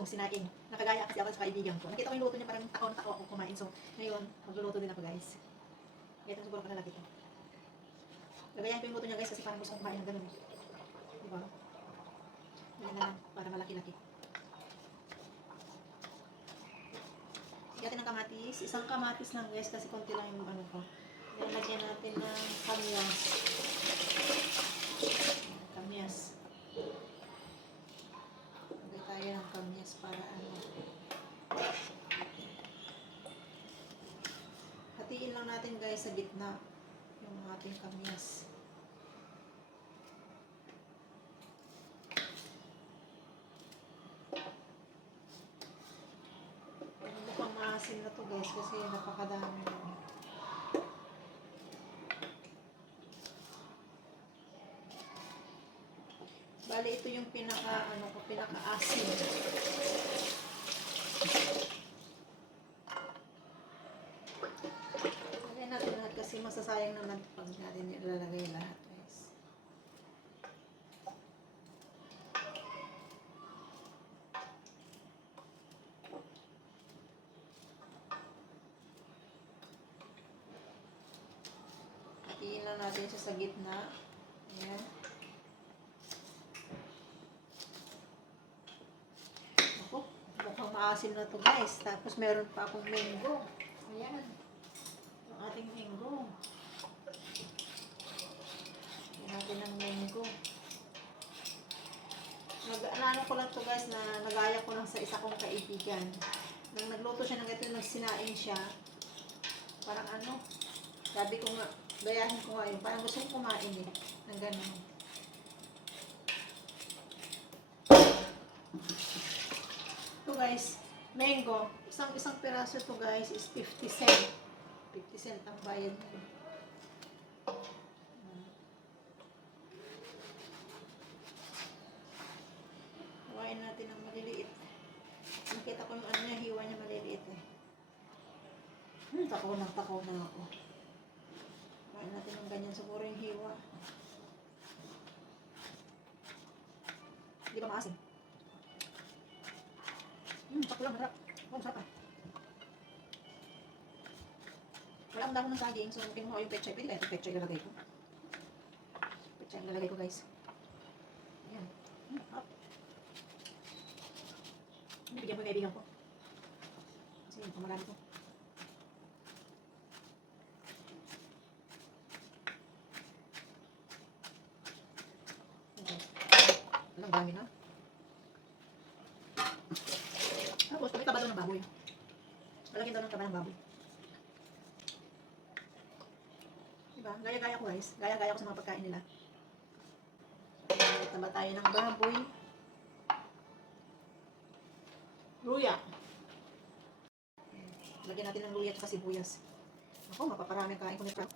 galunggong, sinaing. Nakagaya kasi ako sa kaibigan ko. Nakita ko yung luto niya parang takaw-takaw ako kumain. So, ngayon, magluluto din ako guys. Ito siguro panalaki to. Gagayahin ko yung luto niya guys kasi parang gusto kong kumain ng ganun. Di ba? Yan na lang, para malaki-laki. Gatin ng kamatis. Isang kamatis lang guys kasi konti lang yung ano ko. Then, lagyan natin ng kamyas. Kamyas. Lagay tayo ng kamyas para ano. Hatiin lang natin guys sa gitna yung ating kamyas. Mukhang maasim na to guys kasi napakadami na. Ito yung pinaka, ano ko, pinaka-asim. Lagay natin lahat kasi masasayang naman pag natin ilalagay lahat guys. Hatiin lang natin siya sa gitna. Ayan. Ako, maasim na to guys. Tapos meron pa akong mango. Ayan. Yung ating mango. Lagyan natin ng mango. Nag, ano ko lang to guys na nagaya ko lang sa isa kong kaibigan. Nang nagluto siya ng ito, nagsinain siya. Parang ano, sabi ko nga, gayahin ko nga yun. Parang gusto kong kumain eh. Ng ganun. Guys, mango. Isang isang piraso to guys is 50 cent. 50 cent ang bayad niya. Hawain natin ng maliliit. Nakita ko yung ano niya, hiwa niya maliliit eh. Hmm, takaw na, takaw na ako. Hawain natin ng ganyan. Siguro yung hiwa. Hindi ba maasim? Lang, harap. Oh, sarap ah. Wala akong dahon ng saging, so kinuha ko yung pechay. Pwede kaya ito pechay ilalagay ko. Pechay ilalagay ko guys. Ayan. Hmm, hap. Bibigyan ko yung kaibigan ko. Kasi yun, pamarami ko. Walang dami na. Tapos, may taba daw ng baboy. Lalagyan daw ng taba ng baboy. Diba? Gaya-gaya ko guys. Gaya-gaya ko sa mga pagkain nila. Taba tayo ng baboy. Luya. Lagyan natin ng luya at sibuyas. Ako, mapaparami kain ko nito.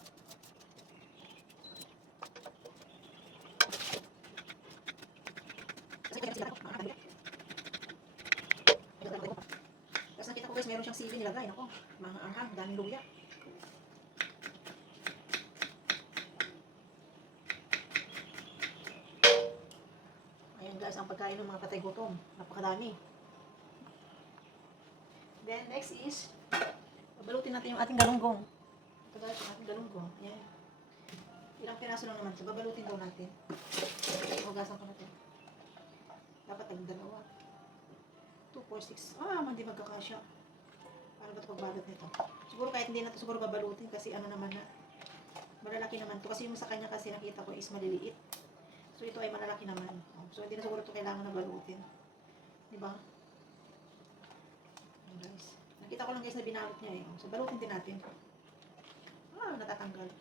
Kasi kaya sila ako, makakabili. Tapos nakita ko guys, meron siyang sili nilagay. Ako, mga anghang, daming luya. Ayan guys, ang pagkain ng mga patay gutom. Napakadami. Then next is, babalutin natin yung ating galunggong. Ito guys, yung ating galunggong. Ayan. Ilang piraso lang naman ito. Babalutin daw natin. Hugasan ko natin. Dapat ang dalawa. 2, 4, 6. Ah, hindi magkakasya. Paano ba pagbalot nito? Siguro kahit hindi na ito siguro babalutin kasi ano naman na. Malalaki naman to Kasi yung sa kanya kasi nakita ko is maliliit. So ito ay malalaki naman. So hindi na siguro ito kailangan na balutin. Di ba? Guys. Nakita ko lang guys na binalot niya eh. So balutin din natin. Ah, natatanggal.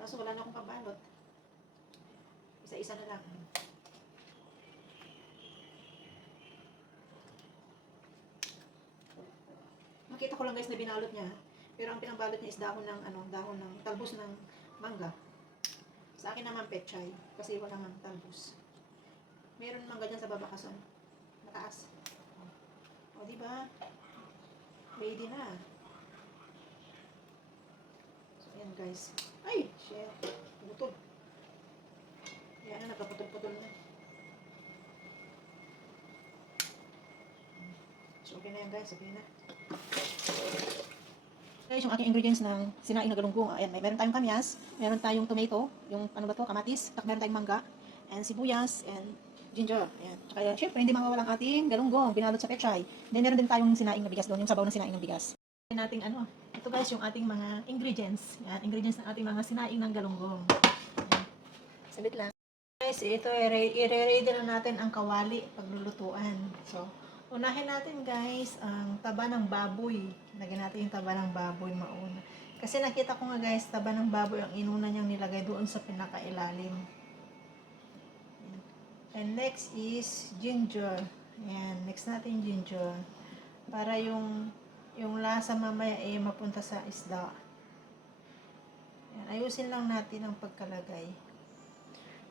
Kaso wala na akong pabalot. Isa-isa na lang. Nakita ko lang guys na binalot niya. Pero ang pinangbalot niya is dahon ng ano, dahon ng talbos ng mangga. Sa akin naman pechay kasi wala nga talbos. Meron mangga dyan sa baba kaso mataas. O, di ba? Ready na. So, ayan guys. Ay, shit. Butol. Ayan na, nagkaputol-putol na. Okay na yan guys, okay na. Guys, yung aking ingredients ng sinaing na galunggong. Ayan, may meron tayong kamyas, meron tayong tomato, yung ano ba to, kamatis, tak meron tayong mangga, and sibuyas, and ginger. Ayan. Tsaka yan, syempre, hindi mawawala ating galunggong, binalot sa pechay. Then meron din tayong sinaing na bigas doon, yung sabaw ng sinaing ng bigas. Ayan nating ano, ito guys, yung ating mga ingredients. Yan, ingredients ng ating mga sinaing ng galunggong. Ayan. Sabit lang. Guys, ito, ire- ire-ready na natin ang kawali paglulutuan. So, unahin natin guys ang taba ng baboy. Lagyan natin yung taba ng baboy mauna. Kasi nakita ko nga guys, taba ng baboy ang inuna niyang nilagay doon sa pinakailalim. And next is ginger. Ayan, next natin ginger. Para yung yung lasa mamaya eh mapunta sa isda. Ayan, ayusin lang natin ang pagkalagay.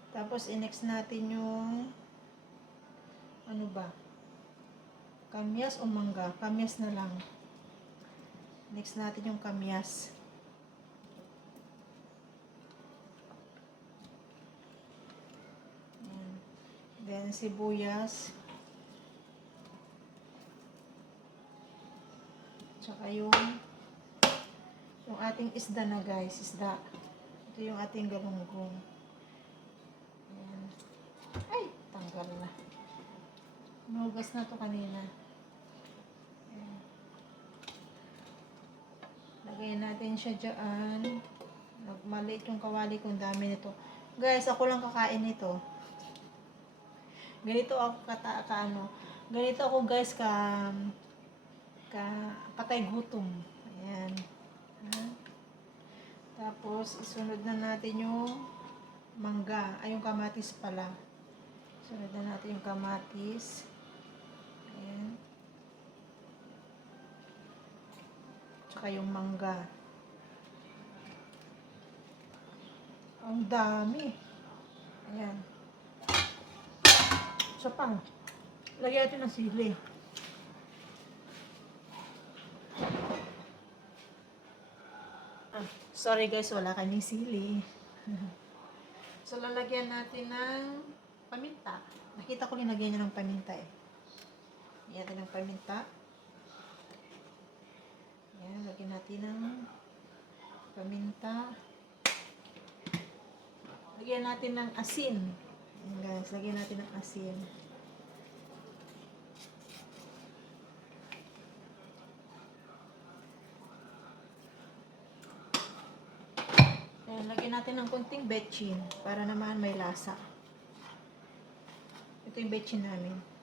Tapos, i-next natin yung ano ba? Kamyas o mangga? Kamyas na lang. Next natin yung kamyas. Ayan. Then, sibuyas. Tsaka yung yung ating isda na guys, isda. Ito yung ating galunggong. Ayan. Ay, tanggal na. Nugas na to kanina. Ayan. Natin siya dyan. Nagmaliit yung kawali kung dami nito. Guys, ako lang kakain nito. Ganito ako kata ka ano. Ganito ako guys ka ka patay gutom. Ayan. Ha? Tapos isunod na natin yung mangga. Ay, yung kamatis pala. Sunod na natin yung kamatis. Ayan. Tsaka mangga. Ang dami. Ayan. Isa pang. Lagyan natin ng sili. Ah, sorry guys, wala kaming sili. So, lalagyan natin ng paminta. Nakita ko linagyan niya ng paminta eh. Lagyan natin ng paminta. Yan, lagyan natin ng paminta. Lagyan natin ng asin. Yan guys, lagyan natin ng asin. Ayan, lagyan natin ng konting betchin para naman may lasa. Ito yung betchin namin.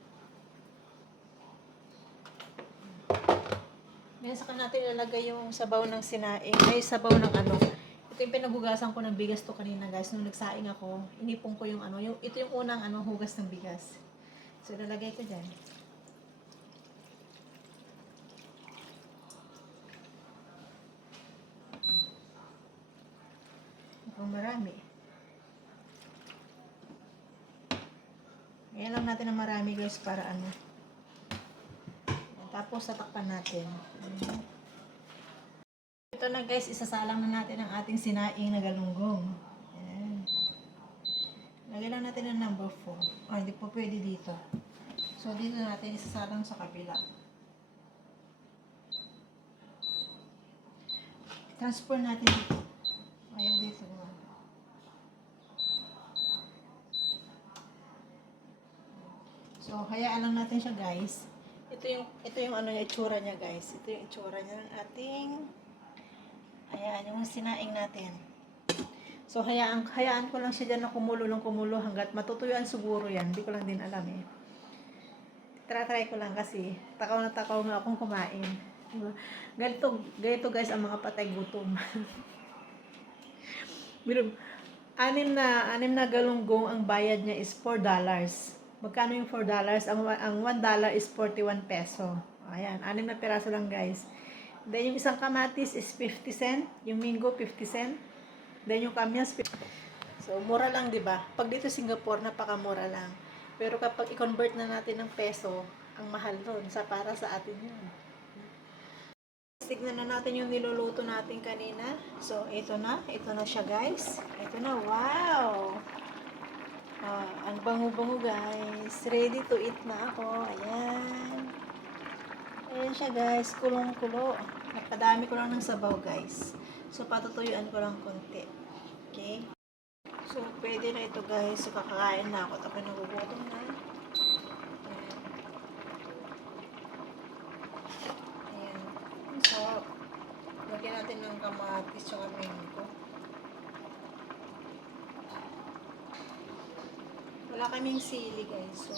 Ngayon saka natin ilalagay yung sabaw ng sinaing. Ay, sabaw ng ano. Ito yung pinaghugasan ko ng bigas to kanina guys. Nung nagsaing ako, inipon ko yung ano. Yung, ito yung unang ano, hugas ng bigas. So, ilalagay ko dyan. Mukhang marami. Ayan lang natin ng marami guys para ano. Tapos tatakpan natin. Ito na guys, isasalang na natin ang ating sinaing na galunggong. Ayan. Lagyan lang natin ng number 4. Oh, hindi po pwede dito. So, dito natin isasalang sa kabila. Transfer natin dito. Ayaw dito naman. So, hayaan lang natin siya, guys. Ito yung ito yung ano yung itsura niya, guys. Ito yung itsura niya ng ating ayan, yung sinaing natin. So, hayaan, hayaan ko lang siya dyan na kumulo ng kumulo hanggat matutuyuan siguro yan. Hindi ko lang din alam eh. Try-try ko lang kasi takaw na takaw nga akong kumain. Diba? Ganito, ganito guys ang mga patay gutom. Anim na, anim na galunggong ang bayad niya is 4 dollars. Magkano yung 4 dollars? Ang, ang 1 dollar is 41 peso. Ayan, anim na peraso lang guys. Then yung isang kamatis is 50 cent. Yung minggo, 50 cent. Then yung kamyas, 50 So, mura lang, di ba? Pag dito Singapore, napakamura lang. Pero kapag i-convert na natin ng peso, ang mahal nun. Sa para sa atin yun. Tignan na natin yung niluluto natin kanina. So, ito na. Ito na siya, guys. Ito na. Wow! Ah, ang bango-bango, guys. Ready to eat na ako. Ayan. Ayan siya guys, kulong-kulo. Nagpadami ko lang ng sabaw guys. So patutuyuan ko lang konti. Okay? So pwede na ito guys. So kakakain na ako. Tapos nagugutom na. Ayan. So, lagyan natin ng kamatis tsaka minggo. Wala kaming sili guys. So,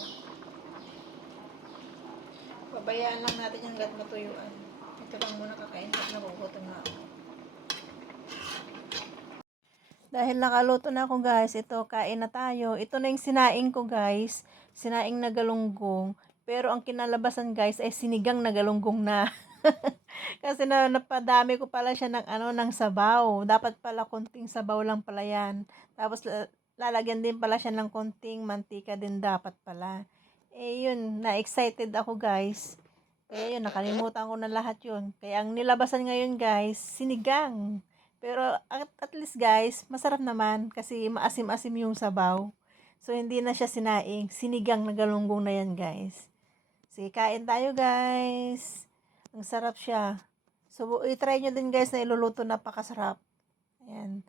Pabayaan lang natin hanggat matuyuan. Ito lang muna kakain at nagugutom na ako. Dahil nakaluto na ako guys, ito kain na tayo. Ito na yung sinaing ko guys. Sinaing na galunggong. Pero ang kinalabasan guys ay sinigang na galunggong na. Kasi na napadami ko pala siya ng ano ng sabaw. Dapat pala konting sabaw lang pala yan. Tapos lalagyan din pala siya ng konting mantika din dapat pala. Eh yun, na-excited ako guys. Kaya yun, nakalimutan ko na lahat yun. Kaya ang nilabasan ngayon guys, sinigang. Pero at, at least guys, masarap naman kasi maasim-asim yung sabaw. So hindi na siya sinaing. Sinigang na galunggong na yan guys. Sige, kain tayo guys. Ang sarap siya. So i-try nyo din guys na iluluto napakasarap. Ayan.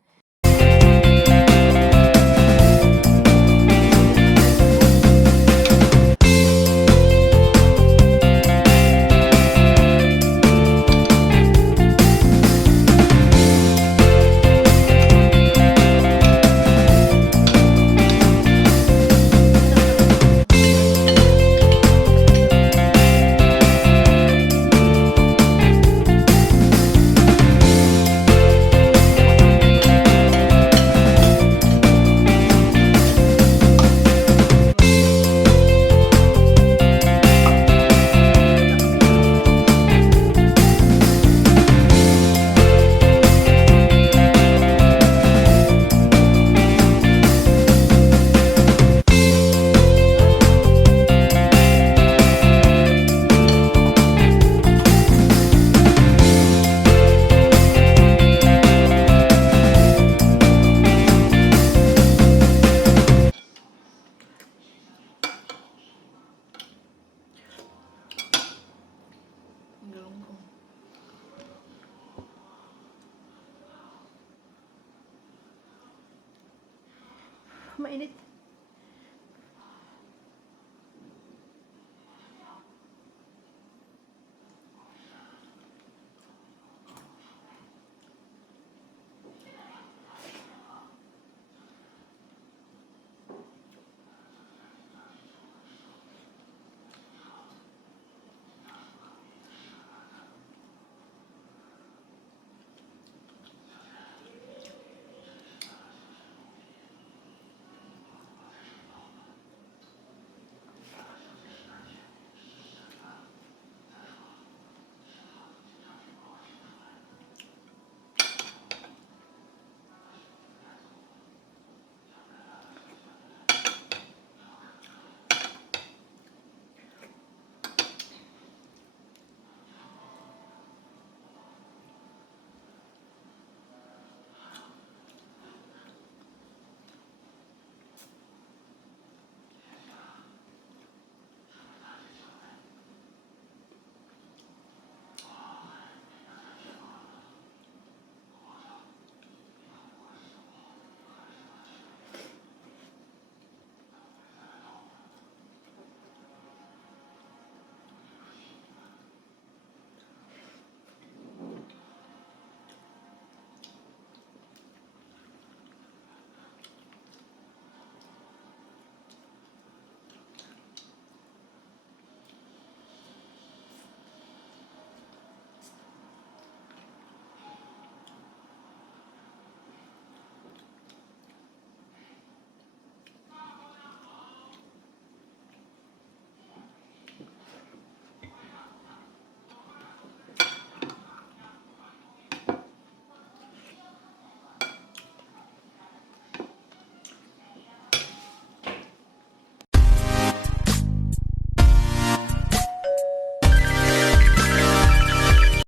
Mainit.